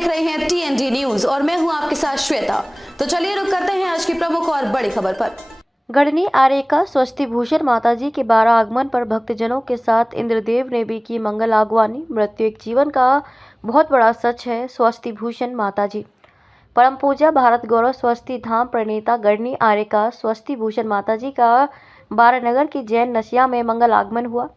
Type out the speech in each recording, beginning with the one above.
देख रहे हैं TND न्यूज और मैं हूं आपके साथ श्वेता। तो चलिए रुक करते हैं आज की प्रमुख और बड़ी खबर पर। गढ़नी आर्य का स्वस्ति भूषण माताजी के 12 आगमन पर भक्तजनों के साथ इंद्रदेव ने भी की मंगल आगवानी। मृत्यु एक जीवन का बहुत बड़ा सच है। स्वस्ति भूषण माताजी परम पूजा भारत गौरव स्वस्ति धाम प्रणेता गढ़नी आर्य का स्वस्ति भूषण माताजी का 12 नगर की जैन नसिया में मंगल आगमन हुआ।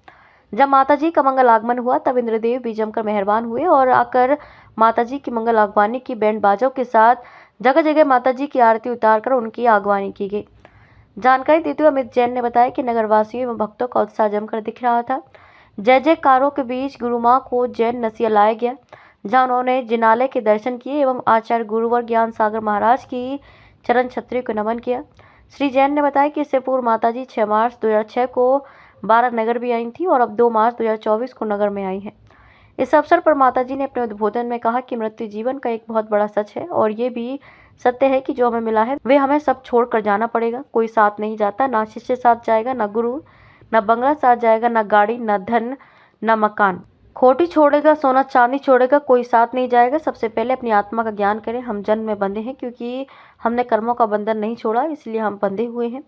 जब माताजी का मंगल आगमन हुआ तब इंद्रदेव भी जमकर मेहरबान हुए और आकर माताजी की मंगल आगवानी की बैंड बाजों के साथ जगह जगह माताजी की आरती उतारकर उनकी आगवानी की गई। जानकारी देते हुए अमित जैन ने बताया कि नगरवासियों एवं भक्तों का उत्साह जमकर दिख रहा था। जय जयकारों के बीच गुरु मां को जैन नसिया लाया गया, जहां उन्होंने जिनालय के दर्शन किए एवं आचार्य गुरुवर ज्ञान सागर महाराज की चरण छत्री को नमन किया। श्री जैन ने बताया कि इससे पूर्व माताजी 6 मार्च 2006 को 12 नगर भी आई थी और अब 2 मार्च 2024 को नगर में आई हैं। इस अवसर पर माताजी ने अपने उद्बोधन में कहा कि मृत्यु जीवन का एक बहुत बड़ा सच है और ये भी सत्य है कि जो हमें मिला है वे हमें सब छोड़ कर जाना पड़ेगा। कोई साथ नहीं जाता, ना शिष्य साथ जाएगा, ना गुरु, ना बंगला साथ जाएगा, ना गाड़ी, ना धन, ना मकान। खोटी छोड़ेगा, सोना चांदी छोड़ेगा, कोई साथ नहीं जाएगा। सबसे पहले अपनी आत्मा का ज्ञान करें। हम जन्म में बंधे हैं क्योंकि हमने कर्मों का बंधन नहीं छोड़ा, इसलिए हम बंधे हुए हैं।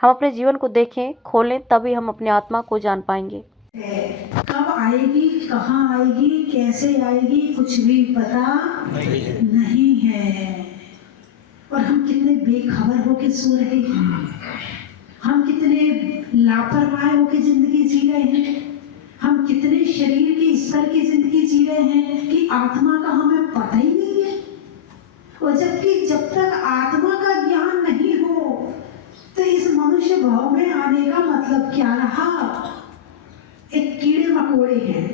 हम अपने जीवन को देखें, खोलें, तभी हम अपनी आत्मा को जान पाएंगे। कब आएगी, कहाँ आएगी, कैसे आएगी, कुछ भी पता नहीं है। और हम कितने बेखबर होके सो रहे हैं, हम कितने लापरवाह होके जिंदगी जी रहे हैं, हम कितने शरीर के स्तर की जिंदगी जी रहे हैं कि आत्मा का हमें पता ही नहीं है। और जबकि जब तक आत्मा का ज्ञान नहीं हो तो इस मनुष्य भाव में आने का मतलब क्या रहा। एक कीड़े मकोड़े हैं,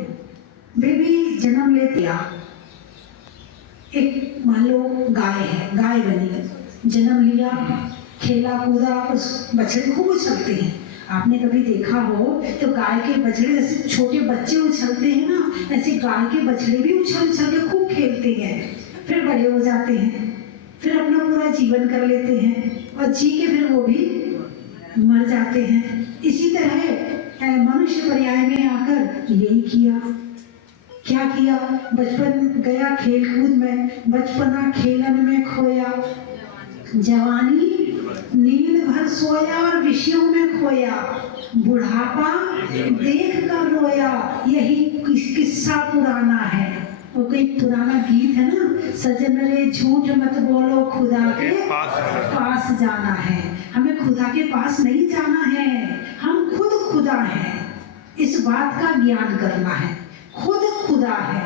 वे भी जन्म लेते आ। एक मान लो गाय है, गाय बनी, जन्म लिया, खेला कूदा, उस बछड़े खूब उछलते हैं। आपने कभी देखा हो तो गाय के बछड़े जैसे छोटे बच्चे उछलते हैं ना, ऐसे गाय के बछड़े भी उछल उछल के खूब खेलते हैं। फिर बड़े हो जाते हैं, फिर अपना पूरा जीवन कर लेते हैं और जी के फिर वो भी मर जाते हैं। इसी तरह मनुष्य पर्याय में आकर यही किया। क्या किया? बचपन गया खेल कूद में, बचपना खेलन में खोया, जवानी नींद भर सोया और विषयों में खोया, बुढ़ापा देख कर रोया। यही किस्सा पुराना है। वो कोई पुराना गीत है ना, सजन रे झूठ मत बोलो, खुदा के पास जाना है। हमें खुदा के पास नहीं जाना है, हम खुद खुदा हैं। इस बात का ज्ञान करना है। खुद खुदा है,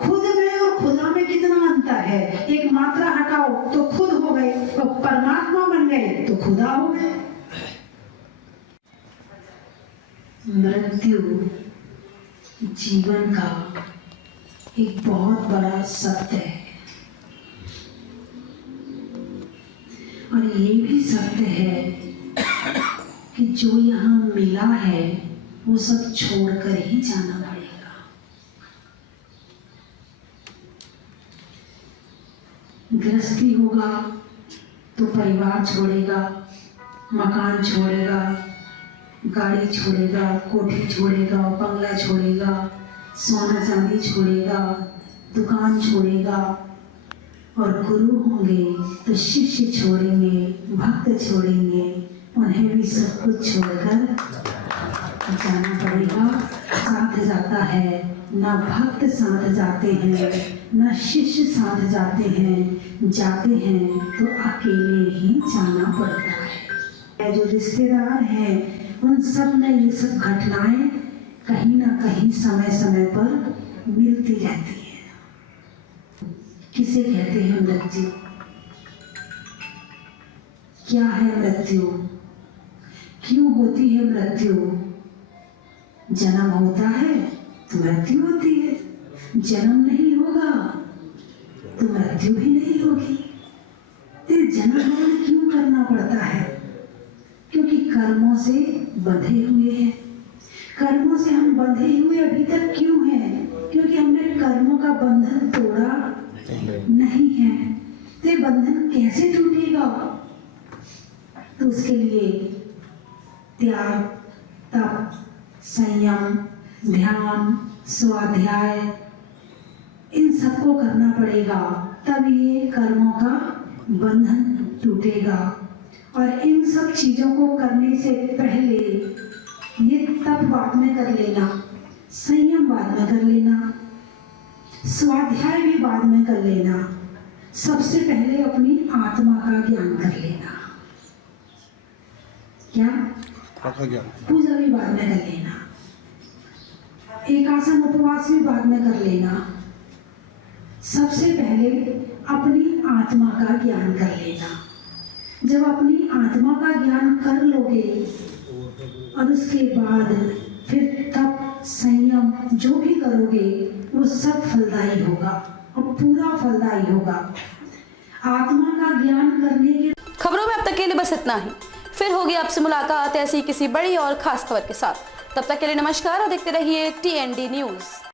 खुद में और खुदा में कितना अंतर है। एक मात्रा हटाओ तो खुद हो गए, और परमात्मा बन गए तो खुदा हो गए। मृत्यु जीवन का एक बहुत बड़ा सत्य है और ये भी सत्य है कि जो यहाँ मिला है वो सब छोड़कर ही जाना पड़ेगा। गृहस्थी होगा तो परिवार छोड़ेगा, मकान छोड़ेगा, गाड़ी छोड़ेगा, कोठी छोड़ेगा, बंगला छोड़ेगा, सोना चांदी छोड़ेगा, दुकान छोड़ेगा। और गुरु होंगे तो शिष्य छोड़ेंगे, भक्त छोड़ेंगे, उन्हें भी सब कुछ छोड़कर जाना पड़ेगा। साथ जाता है, ना भक्त साथ जाते हैं, ना शिष्य साथ जाते हैं। जाते हैं तो अकेले ही जाना पड़ता है। जो रिश्तेदार हैं उन सब में ये सब घटनाएं कहीं ना कहीं समय समय पर मिलती रहती है। किसे कहते हैं मृत्यु? क्या है मृत्यु? क्यों होती है मृत्यु? जन्म होता है तो मृत्यु होती है, जन्म नहीं होगा तो मृत्यु भी नहीं होगी। तो जन्म क्यों करना पड़ता है? क्योंकि कर्मों से बंधे हुए हैं। कर्मों से हम बंधे हुए अभी तक क्यों हैं? क्योंकि हमने कर्मों का बंधन तोड़ा नहीं है। तो बंधन कैसे टूटेगा? तो उसके लिए त्याग, तप, संयम, ध्यान, स्वाध्याय, इन सबको करना पड़ेगा, तब ये कर्मों का बंधन टूटेगा। और इन सब चीजों को करने से पहले ये तप बाद में कर लेना, संयम बाद में कर लेना, स्वाध्याय भी बाद में कर लेना। सबसे पहले अपनी आत्मा का ज्ञान कर लेना। क्या? पूजा भी बाद में कर लेना, एकासन उपवास भी बाद में कर लेना। सबसे पहले अपनी आत्मा का ज्ञान कर लेना। जब अपनी आत्मा का ज्ञान कर लोगे और उसके बाद फिर तप संयम जो भी करोगे वो सब फलदायी होगा और पूरा फलदायी होगा। आत्मा का ज्ञान करने के खबरों में अब तक के लिए बस इतना ही। फिर होगी आपसे मुलाकात ऐसी किसी बड़ी और खास खबर के साथ। तब तक के लिए नमस्कार और देखते रहिए TND न्यूज।